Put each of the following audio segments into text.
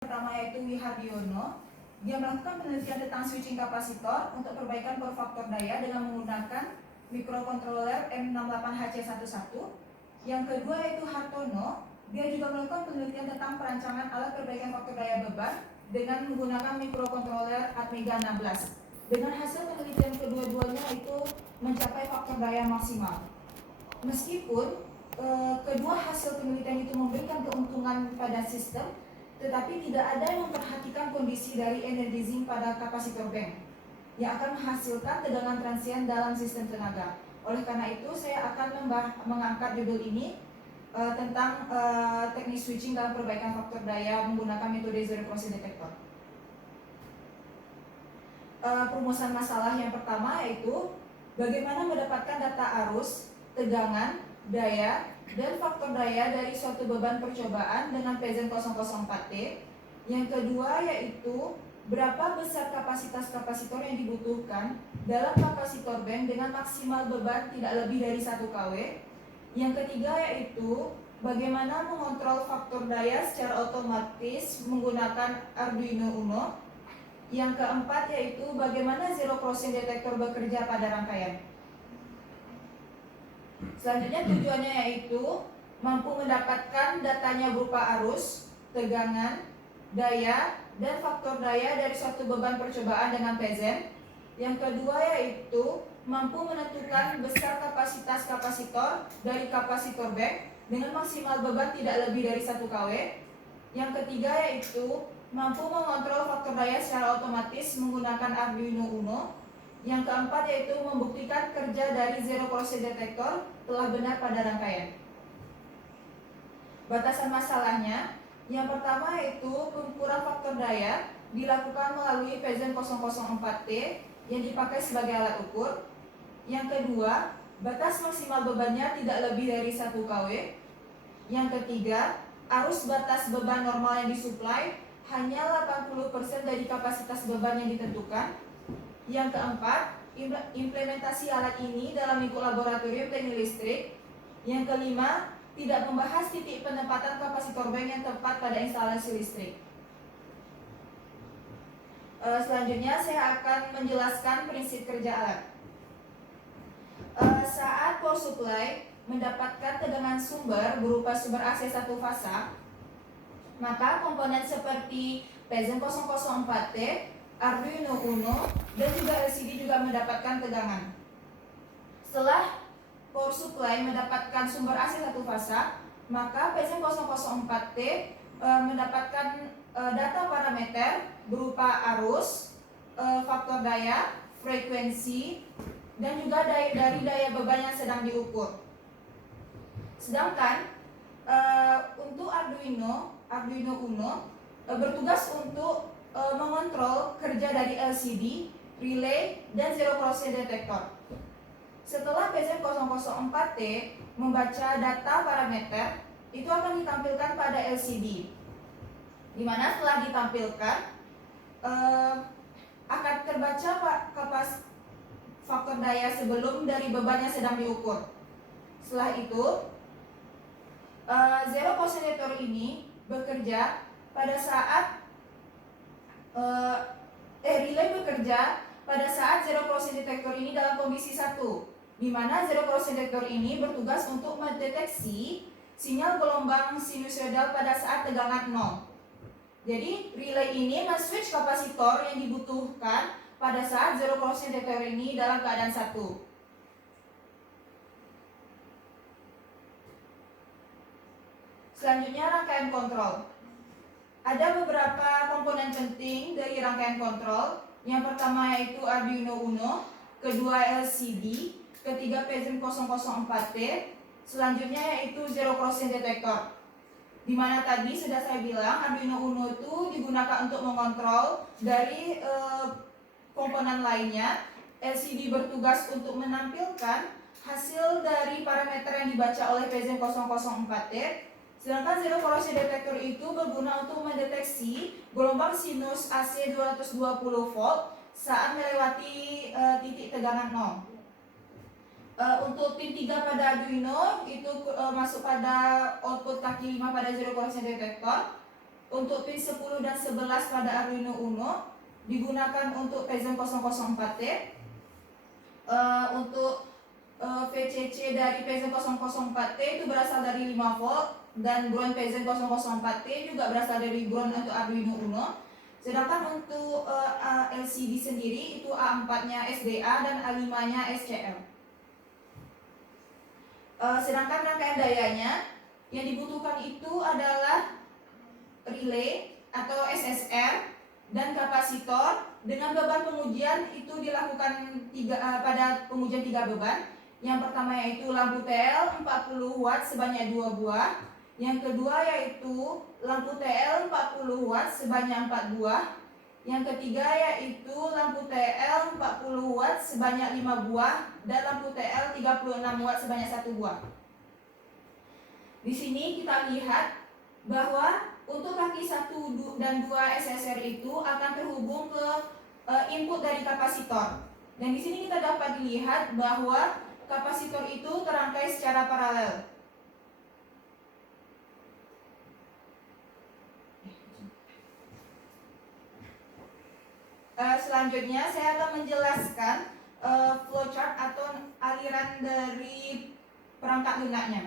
Pertama yaitu Wihardiono. Dia melakukan penelitian tentang switching kapasitor untuk perbaikan power faktor daya dengan menggunakan mikrokontroler M68HC11. Yang kedua yaitu Hartono. Dia juga melakukan penelitian tentang perancangan alat perbaikan faktor daya beban dengan menggunakan mikrokontroler Atmega 16. Dengan hasil penelitian kedua-duanya itu mencapai faktor daya maksimal. Meskipun kedua hasil penelitian itu memberikan keuntungan pada sistem, tetapi tidak ada yang memperhatikan kondisi dari energi zinc pada kapasitor bank yang akan menghasilkan tegangan transien dalam sistem tenaga. Oleh karena itu, saya akan mengangkat judul ini tentang teknik switching dalam perbaikan faktor daya menggunakan metode zero crossing detector. Perumusan masalah yang pertama yaitu bagaimana mendapatkan data arus, tegangan, daya, dan faktor daya dari suatu beban percobaan dengan PZ 004T. Yang kedua yaitu berapa besar kapasitas kapasitor yang dibutuhkan dalam kapasitor bank dengan maksimal beban tidak lebih dari 1 kW. Yang ketiga yaitu bagaimana mengontrol faktor daya secara otomatis menggunakan Arduino Uno. Yang keempat yaitu bagaimana zero crossing detector bekerja pada rangkaian. Selanjutnya tujuannya yaitu mampu mendapatkan datanya berupa arus, tegangan, daya, dan faktor daya dari suatu beban percobaan dengan PZ. Yang kedua yaitu mampu menentukan besar kapasitas kapasitor dari kapasitor bank dengan maksimal beban tidak lebih dari 1 kW. Yang ketiga yaitu mampu mengontrol faktor daya secara otomatis menggunakan Arduino Uno. Yang keempat yaitu membuktikan kerja dari zero crossing detector telah benar pada rangkaian. Batasan masalahnya, yang pertama yaitu pengukuran faktor daya dilakukan melalui PZ 004T yang dipakai sebagai alat ukur. Yang kedua, batas maksimal bebannya tidak lebih dari 1 kW. Yang ketiga, arus batas beban normal yang disuplai hanya 80% dari kapasitas beban yang ditentukan. Yang keempat, implementasi alat ini dalam lingkup laboratorium teknik listrik. Yang kelima, tidak membahas titik penempatan kapasitor bank yang tepat pada instalasi listrik. Selanjutnya saya akan menjelaskan prinsip kerja alat. Saat power supply mendapatkan tegangan sumber berupa sumber AC satu fasa, maka komponen seperti PZ 004T, Arduino Uno, dan juga LCD juga mendapatkan tegangan. Setelah power supply mendapatkan sumber AC satu fasa, maka PZ 004T mendapatkan data parameter berupa arus, faktor daya, frekuensi, dan juga dari daya beban yang sedang diukur. Sedangkan untuk Arduino Uno bertugas untuk mengontrol kerja dari LCD, relay, dan zero crossing detector. Setelah PZ 004T membaca data parameter, itu akan ditampilkan pada LCD. Dimana setelah ditampilkan akan terbaca faktor daya sebelum dari beban yang sedang diukur. Setelah itu zero crossing detector ini bekerja pada saat relay bekerja pada saat zero crossing detector ini dalam kondisi 1, di mana zero crossing detector ini bertugas untuk mendeteksi sinyal gelombang sinusoidal pada saat tegangan 0. Jadi relay ini men-switch kapasitor yang dibutuhkan pada saat zero crossing detector ini dalam keadaan 1. Selanjutnya rangkaian kontrol. Ada beberapa komponen penting dari rangkaian kontrol. Yang pertama yaitu Arduino Uno, kedua LCD, ketiga PZ 004T, selanjutnya yaitu zero crossing detector. Dimana tadi sudah saya bilang Arduino Uno itu digunakan untuk mengontrol dari komponen lainnya. LCD bertugas untuk menampilkan hasil dari parameter yang dibaca oleh PZ 004T. Sedangkan zero crossing detector itu berguna untuk mendeteksi gelombang sinus AC 220 volt saat melewati titik tegangan 0. Untuk pin 3 pada Arduino itu masuk pada output kaki 5 pada zero crossing detector. untuk pin 10 dan 11 pada Arduino Uno digunakan untuk PZM 004T. Untuk VCC dari PZM 004T itu berasal dari 5 volt dan ground PZM 004T juga berasal dari ground untuk Arduino Uno. Sedangkan untuk LCD sendiri itu A4-nya SDA dan A5-nya SCL. Sedangkan rangkaian dayanya yang dibutuhkan itu adalah relay atau SSR dan kapasitor. Dengan beban pengujian itu dilakukan pada pengujian 3 beban. Yang pertama yaitu lampu TL 40 watt sebanyak 2 buah. Yang kedua yaitu lampu TL 40 watt sebanyak 4 buah. Yang ketiga yaitu lampu TL 40 watt sebanyak 5 buah dan lampu TL 36 watt sebanyak 1 buah. Di sini kita lihat bahwa untuk kaki 1 dan 2 SSR itu akan terhubung ke input dari kapasitor. Dan di sini kita dapat dilihat bahwa kapasitor itu terangkai secara paralel. Selanjutnya saya akan menjelaskan flowchart atau aliran dari perangkat lunaknya.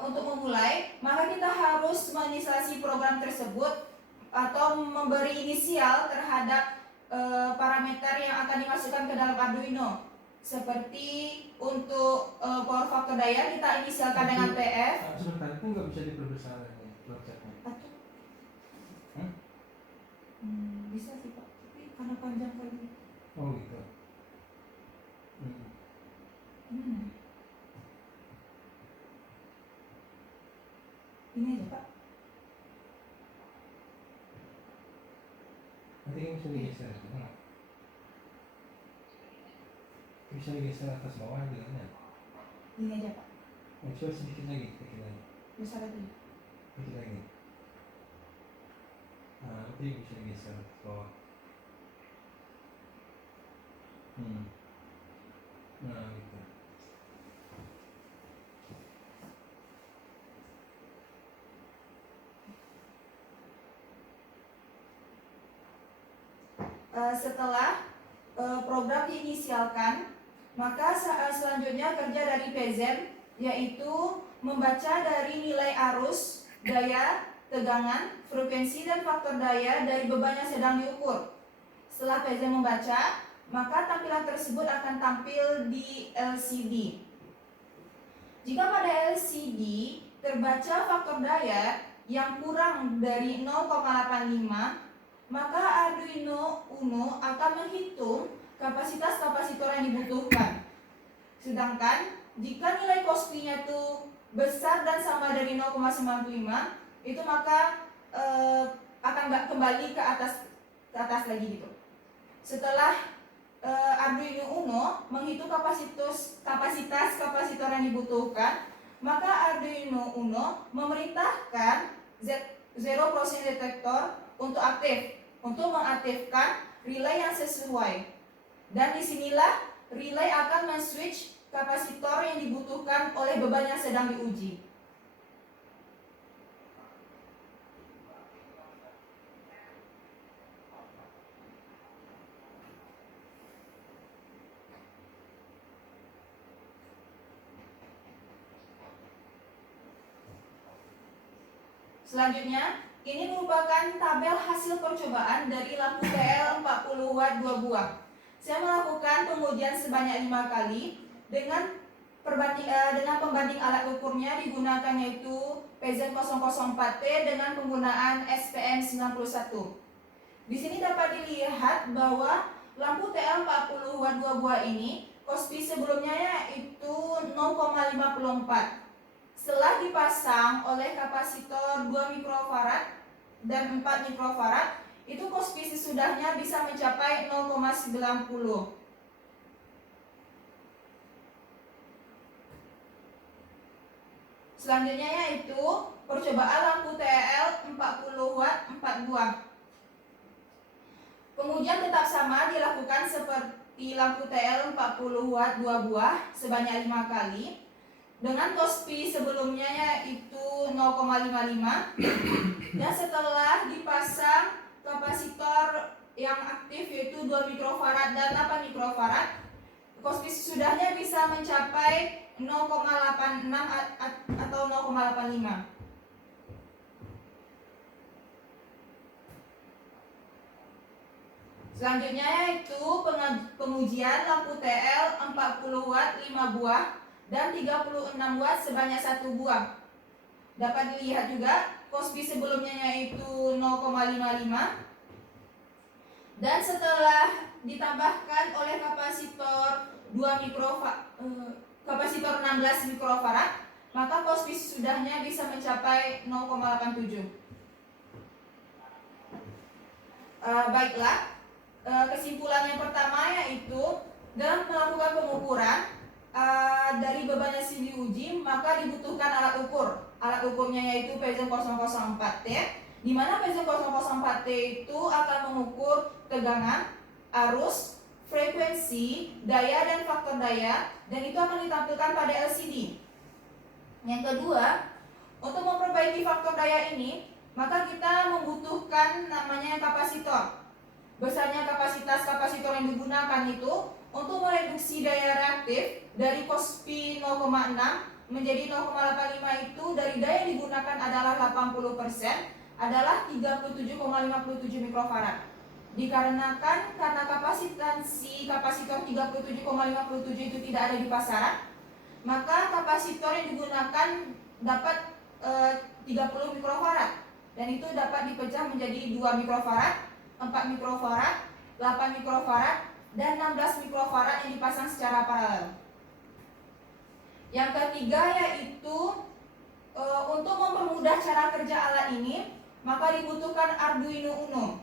Untuk memulai, maka kita harus menginstalasi program tersebut atau memberi inisial terhadap parameter yang akan dimasukkan ke dalam Arduino. Seperti untuk power factor daya kita inisialkan dengan PF. Sebentar, itu nggak bisa diperbesar ini flowchartnya. Bisa sih Pak, tapi karena panjang kali. Oh gitu. Ini aja Pak. Nanti kan bisa digeser, gimana? Bisa digeser atas bawah dengan ya? Ini aja Pak. Coba sedikit lagi, sedikit lagi. Besar lagi. Sedikit lagi. Nah, nanti bisa digeser atas bawah. Nah, gitu. Setelah program diinisialkan, maka selanjutnya kerja dari PZM yaitu membaca dari nilai arus, daya, tegangan, frekuensi, dan faktor daya dari beban yang sedang diukur. Setelah PZM membaca, maka tampilan tersebut akan tampil di LCD. Jika pada LCD terbaca faktor daya yang kurang dari 0,85, maka Arduino Uno akan menghitung kapasitas kapasitor yang dibutuhkan. Sedangkan jika nilai costly-nya itu besar dan sama dari 0,95, itu maka akan nggak kembali ke atas lagi gitu. Setelah Arduino Uno menghitung kapasitas kapasitor yang dibutuhkan, maka Arduino Uno memerintahkan zero process detector untuk aktif, untuk mengaktifkan relay yang sesuai. Dan disinilah relay akan men-switch kapasitor yang dibutuhkan oleh beban yang sedang diuji. Selanjutnya, ini merupakan tabel hasil percobaan dari lampu TL 40 watt 2 buah. Saya melakukan pengujian sebanyak 5 kali dengan pembanding alat ukurnya digunakan yaitu PZM 004T dengan penggunaan SPM 91. Di sini dapat dilihat bahwa lampu TL 40 watt 2 buah ini costly sebelumnya yaitu 0,54. Setelah dipasang oleh kapasitor 2 mikrofarad dan 4 mikrofarad, itu costly sesudahnya bisa mencapai 0,90. Selanjutnya yaitu percobaan lampu TL 40 watt 4 buah. Pengujian tetap sama dilakukan seperti lampu TL 40 watt 2 buah sebanyak 5 kali. dengan Kospi sebelumnya yaitu 0,55 dan setelah dipasang kapasitor yang aktif yaitu 2 mikrofarad dan 8 mikrofarad, Kospi sesudahnya bisa mencapai 0,86 atau 0,85. Selanjutnya yaitu pengujian lampu TL 40 watt 5 buah dan 36 watt sebanyak 1 buah. Dapat dilihat juga Kospi sebelumnya yaitu 0,55 dan setelah ditambahkan oleh kapasitor 16 mikrofarad, maka Kospi sesudahnya bisa mencapai 0,87. Baiklah. Kesimpulan yang pertama yaitu dalam melakukan pengukuran dari beban yang diuji, maka dibutuhkan alat ukur. Alat ukurnya yaitu Pezon 004T, di mana Pezon 004T itu akan mengukur tegangan, arus, frekuensi, daya dan faktor daya, dan itu akan ditampilkan pada LCD. Yang kedua, untuk memperbaiki faktor daya ini, maka kita membutuhkan namanya kapasitor. Besarnya kapasitas kapasitor yang digunakan itu untuk mereduksi daya reaktif dari Kospi 0,6 menjadi 0,85 itu dari daya yang digunakan adalah 80% adalah 37,57 mikrofarad. Dikarenakan karena kapasitansi kapasitor 37,57 itu tidak ada di pasaran, maka kapasitor yang digunakan dapat 30 mikrofarad dan itu dapat dipecah menjadi 2 mikrofarad, 4 mikrofarad, 8 mikrofarad, dan 16 mikrofarad yang dipasang secara paralel. Yang ketiga yaitu untuk mempermudah cara kerja alat ini, maka dibutuhkan Arduino Uno.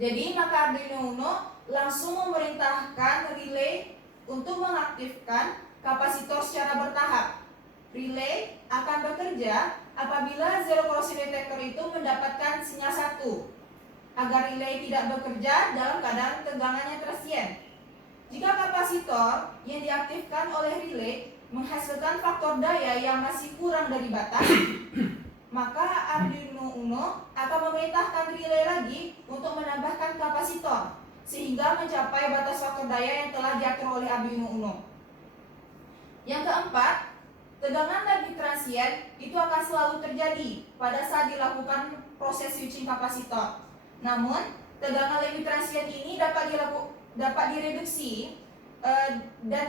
Jadi maka Arduino Uno langsung memerintahkan relay untuk mengaktifkan kapasitor secara bertahap. Relay akan bekerja apabila zero crossing detector itu mendapatkan sinyal 1, agar relay tidak bekerja dalam keadaan tegangannya transient. Jika kapasitor yang diaktifkan oleh relay menghasilkan faktor daya yang masih kurang dari batas, maka Arduino Uno akan memerintahkan relay lagi untuk menambahkan kapasitor sehingga mencapai batas faktor daya yang telah diatur oleh Arduino Uno. Yang keempat, tegangan lebih transient itu akan selalu terjadi pada saat dilakukan proses switching kapasitor. Namun, tegangan lebih transient ini dapat direduksi dan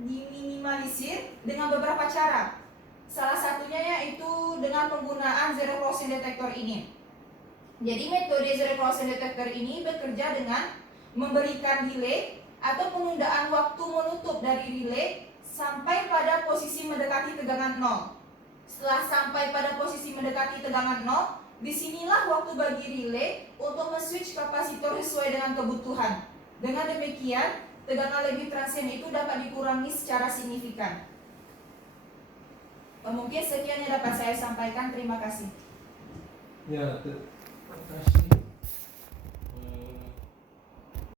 diminimalisir dengan beberapa cara. Salah satunya yaitu dengan penggunaan zero crossing detector ini. Jadi metode zero crossing detector ini bekerja dengan memberikan delay atau penundaan waktu menutup dari relay sampai pada posisi mendekati tegangan 0. Setelah sampai pada posisi mendekati tegangan 0, disinilah waktu bagi relay untuk men-switch kapasitor sesuai dengan kebutuhan. Dengan demikian, tegangan lebih transient itu dapat dikurangi secara signifikan. Mungkin sekian yang dapat saya sampaikan. Terima kasih. Ya, terima kasih.